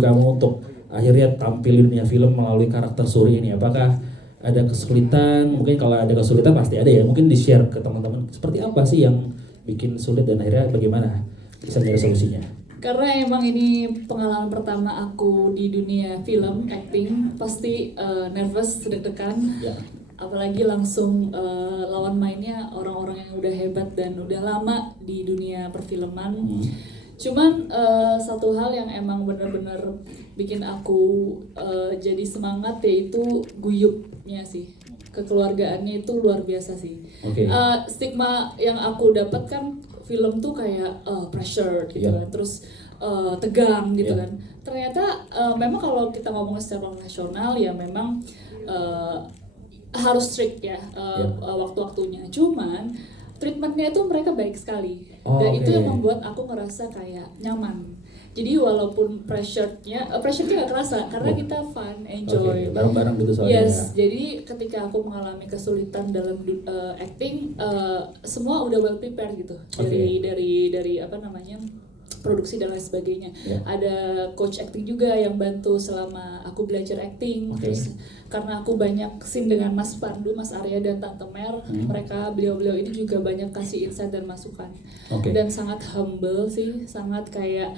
Kamu untuk akhirnya tampil di dunia film melalui karakter Suri ini, apakah ada kesulitan? Mungkin kalau ada kesulitan pasti ada ya, mungkin di-share ke teman-teman seperti apa sih yang bikin sulit dan akhirnya bagaimana bisa mencari solusinya? Karena emang ini pengalaman pertama aku di dunia film, acting, pasti nervous, deg-degan. Ya. Apalagi langsung lawan mainnya orang-orang yang udah hebat dan udah lama di dunia perfilman. Cuman satu hal yang emang benar-benar bikin aku jadi semangat yaitu guyupnya sih. Kekeluargaannya itu luar biasa sih. Okay. Stigma yang aku dapat kan film tuh kayak pressure gitu kan, terus tegang gitu kan. Ternyata memang kalau kita ngomong secara nasional ya memang harus strict ya waktu-waktunya. Cuman treatmentnya itu mereka baik sekali, dan itu yang membuat aku ngerasa kayak nyaman. Jadi walaupun pressure-nya nggak kerasa karena kita fun, enjoy, bareng-bareng gitu soalnya. Yes, jadi ketika aku mengalami kesulitan dalam acting, semua udah well prepared gitu dari apa namanya produksi dan lain sebagainya. Ada coach acting juga yang bantu selama aku belajar acting. Terus karena aku banyak scene dengan Mas Pandu, Mas Arya dan Tante Mer, mereka beliau-beliau ini juga banyak kasih insight dan masukan. Dan sangat humble sih, sangat kayak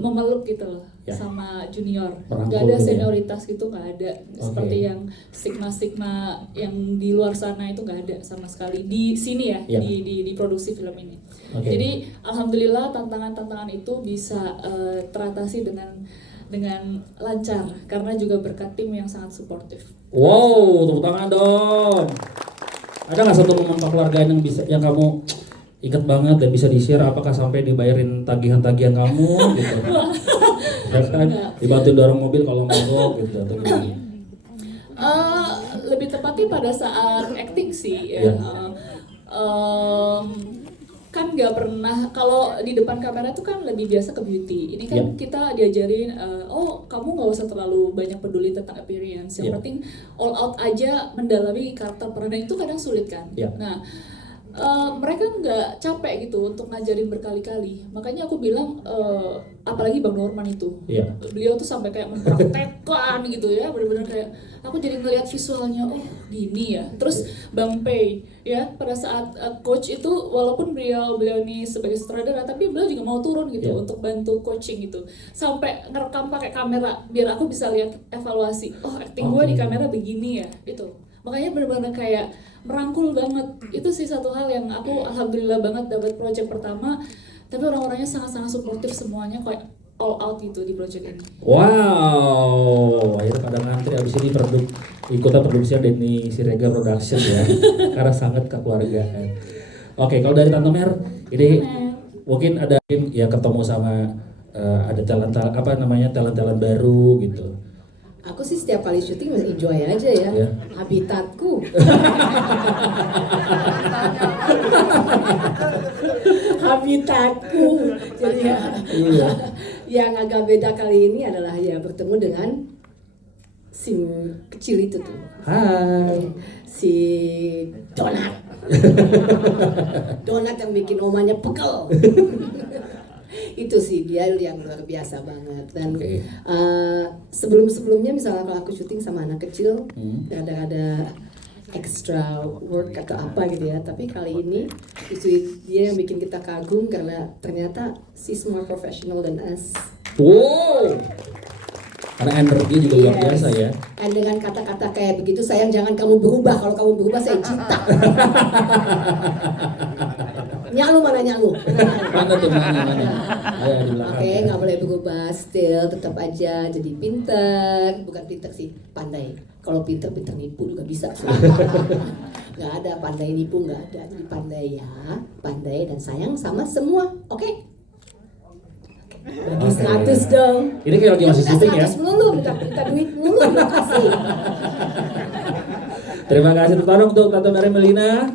memeluk gitu loh sama junior. Gak ada senioritas gitu, gak ada seperti yang stigma-stigma yang di luar sana itu gak ada sama sekali di sini ya, di produksi film ini. Jadi alhamdulillah tantangan-tantangan itu bisa teratasi dengan lancar karena juga berkat tim yang sangat suportif. Wow, tepuk tangan dong. Ada nggak satu momen kekeluargaan yang kamu ingat banget dan bisa di-share, apakah sampai dibayarin tagihan-tagihan kamu gitu? Kan dibantu dorong mobil kalau mogok gitu atau gimana? Lebih tepatnya pada saat acting sih ya. Kan nggak pernah, kalau di depan kamera itu kan lebih biasa ke beauty. Ini kan kita diajarin, kamu nggak usah terlalu banyak peduli tentang appearance. Yang penting all out aja mendalami karakter peranan, itu kadang sulit kan. Nah, mereka nggak capek gitu untuk ngajarin berkali-kali. Makanya aku bilang, apalagi Bang Norman itu, beliau tuh sampai kayak mempraktekkan gitu ya, benar-benar kayak aku jadi ngelihat visualnya, oh gini ya. Terus Bang Pei ya, pada saat coach itu walaupun beliau ini sebagai sutradara, tapi beliau juga mau turun gitu untuk bantu coaching gitu, sampai ngerekam pakai kamera biar aku bisa lihat evaluasi, oh acting gue di kamera begini ya gitu. Makanya benar-benar kayak merangkul banget. Itu sih satu hal yang aku alhamdulillah banget dapat project pertama, tapi orang-orangnya sangat-sangat suportif semuanya, kayak all out gitu di project ini. Wow, akhirnya pada ngantri abis ini ikutan produksi Denny Siregar Production ya, karena sangat kekeluargaan. Oke, kalau dari Tante Mer, ini mungkin ada ya ketemu sama ada talent baru gitu. Aku sih setiap kali syuting masih enjoy aja ya, habitatku. Habitatku. Jadi yang agak beda kali ini adalah ya bertemu dengan si kecil itu tuh. Hai. Si Donat. Donat yang bikin omanya pegel. Itu sih dia yang luar biasa banget. Dan sebelumnya misalnya kalau aku syuting sama anak kecil, ada extra work atau apa gitu ya, tapi kali ini itu dia yang bikin kita kagum karena ternyata she's more professional than us. Wow, karena energi juga luar biasa ya. Dan dengan kata-kata kayak begitu, sayang jangan kamu berubah, kalau kamu berubah saya cinta. Nyalu mana nyalu? Mana tuh mana? Oke, nggak boleh berubah, still tetap aja jadi pinter, bukan pinter sih, pandai. Kalau pinter nipu juga bisa. Nggak ada pandai nipu, nggak ada. Jadi pandai ya, pandai dan sayang sama semua, oke? Bagi 100 dong. Ini kayak lagi masih syuting ya? 100 melulu, minta duit melulu, kasih. Terima kasih tepuk tangan untuk Tante Mary Melina.